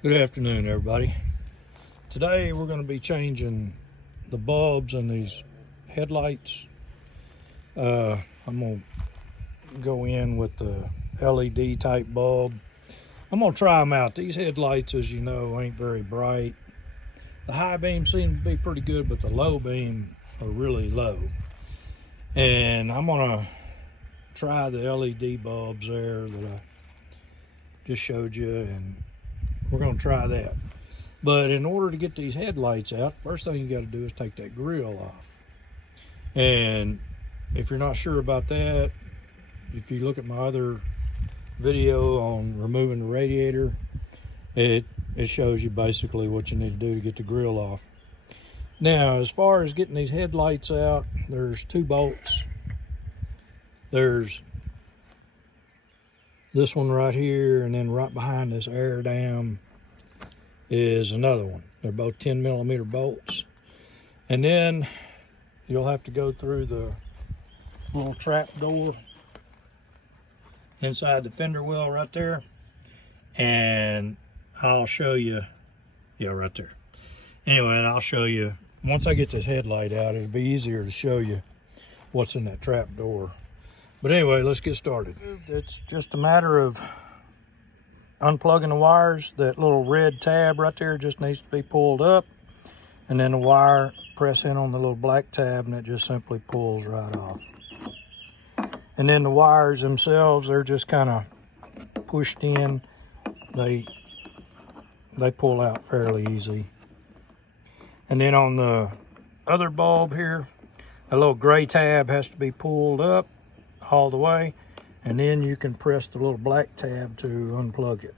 Good afternoon, everybody. Today we're going to be changing the bulbs in these headlights. I'm going to go in with the LED type bulb. I'm going to try them out. These headlights, as you know, ain't very bright. The high beam seems to be pretty good, but the low beam are really low. And I'm going to try the LED bulbs there that I just showed you, and we're going to try that. But in order to get these headlights out, first thing you got to do is take that grill off. And if you're not sure about that, if you look at my other video on removing the radiator, it shows you basically what you need to do to get the grill off. Now, as far as getting these headlights out, there's two bolts. There's this one right here, and then right behind this air dam is another one. They're both 10mm bolts. And then you'll have to go through the little trap door inside the fender well right there, and I'll show you, yeah, right there. Anyway, and I'll show you, once I get this headlight out, it'll be easier to show you what's in that trap door. But anyway, let's get started. It's just a matter of unplugging the wires. That little red tab right there just needs to be pulled up, and then the wire, press in on the little black tab, and it just simply pulls right off. And then the wires themselves, they're just kind of pushed in. They pull out fairly easy. And then on the other bulb here, a little gray tab has to be pulled up all the way, and then you can press the little black tab to unplug it.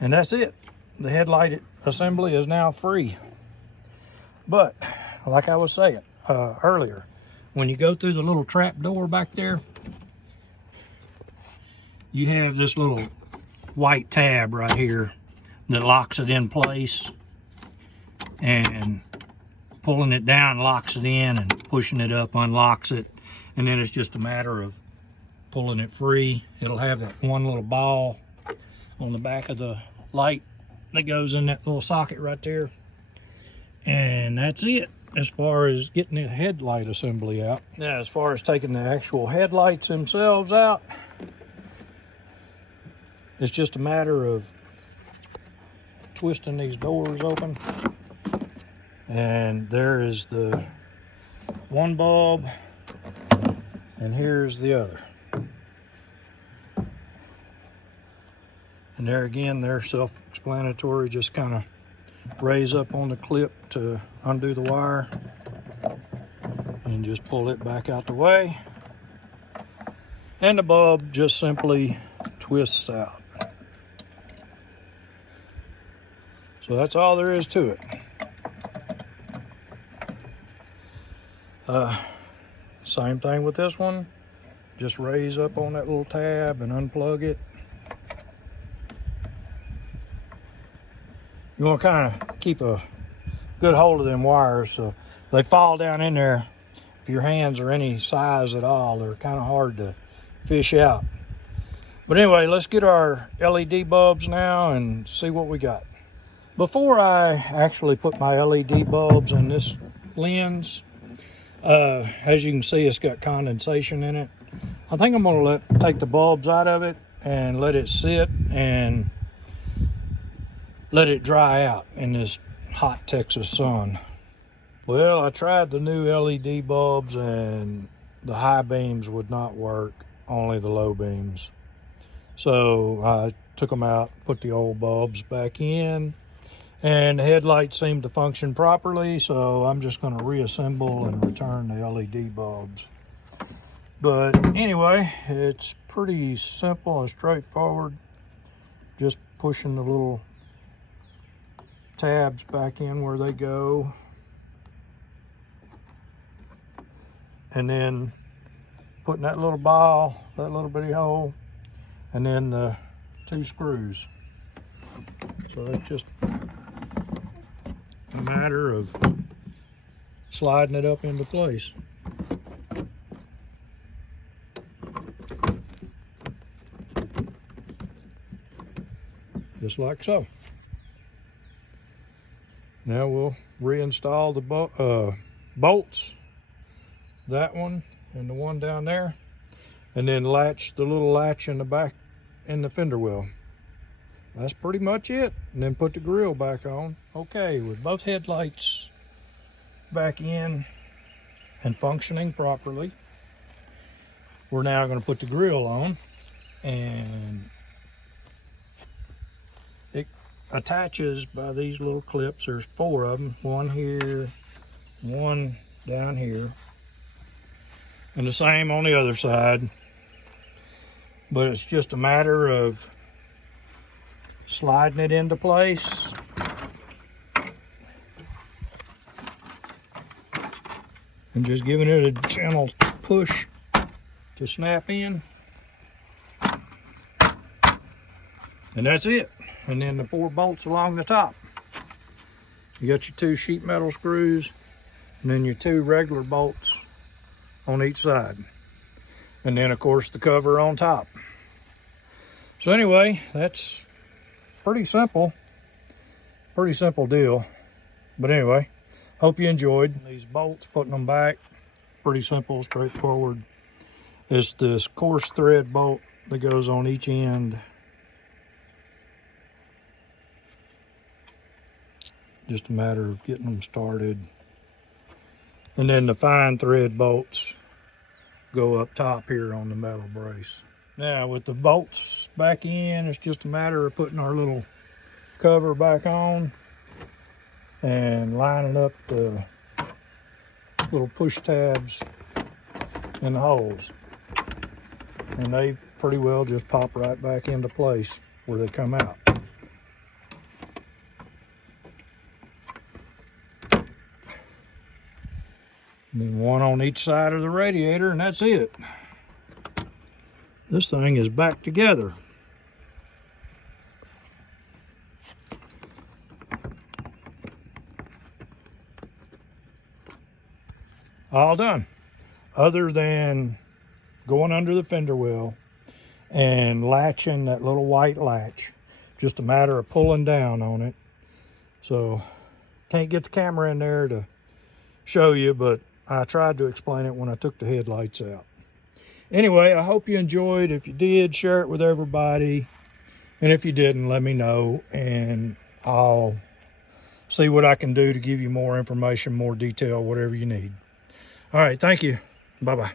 And that's it. The headlight assembly is now free. But like I was saying earlier, when you go through the little trap door back there, you have this little white tab right here that locks it in place, and pulling it down locks it in, and pushing it up unlocks it. And then it's just a matter of pulling it free. It'll have that one little ball on the back of the light that goes in that little socket right there. And that's it as far as getting the headlight assembly out. Now, as far as taking the actual headlights themselves out, it's just a matter of twisting these doors open. And there is the one bulb, and here's the other. And there again, they're self-explanatory. Just kind of raise up on the clip to undo the wire, and just pull it back out the way. And the bulb just simply twists out. So that's all there is to it. Same thing with this one. Just raise up on that little tab and unplug it. You want to kind of keep a good hold of them wires so they fall down in there. If your hands are any size at all, they're kind of hard to fish out. But anyway, let's get our LED bulbs now and see what we got. Before I actually put my LED bulbs in this lens, as you can see, it's got condensation in it. I think I'm going to take the bulbs out of it and let it sit and let it dry out in this hot Texas sun. Well, I tried the new LED bulbs, and the high beams would not work, only the low beams. So I took them out, put the old bulbs back in, and the headlight seemed to function properly, so I'm just going to reassemble and return the LED bulbs. But anyway, it's pretty simple and straightforward. Just pushing the little tabs back in where they go, and then putting that little ball, that little bitty hole, and then the two screws. So that's just a matter of sliding it up into place. just like so. Now we'll reinstall the bolts, that one and the one down there, and then latch the little latch in the back in the fender well. That's pretty much it. And then put the grill back on. Okay, with both headlights back in and functioning properly, we're now going to put the grill on, and it attaches by these little clips. There's 4 of them, one here, one down here, and the same on the other side. But it's just a matter of sliding it into place and just giving it a gentle push to snap in, and that's it. And then the 4 bolts along the top. You got your 2 sheet metal screws, and then your 2 regular bolts on each side, and then of course the cover on top. So anyway, that's pretty simple deal. But anyway, hope you enjoyed these bolts, putting them back. Pretty simple, straightforward. It's this coarse thread bolt that goes on each end. Just a matter of getting them started. And then the fine thread bolts go up top here on the metal brace. Now with the bolts back in, it's just a matter of putting our little cover back on and lining up the little push tabs in the holes. And they pretty well just pop right back into place where they come out. And then one on each side of the radiator, and that's it. This thing is back together. All done. Other than going under the fender well and latching that little white latch. Just a matter of pulling down on it. So, can't get the camera in there to show you, but I tried to explain it when I took the headlights out. Anyway, I hope you enjoyed. If you did, share it with everybody. And if you didn't, let me know, and I'll see what I can do to give you more information, more detail, whatever you need. All right, thank you. Bye-bye.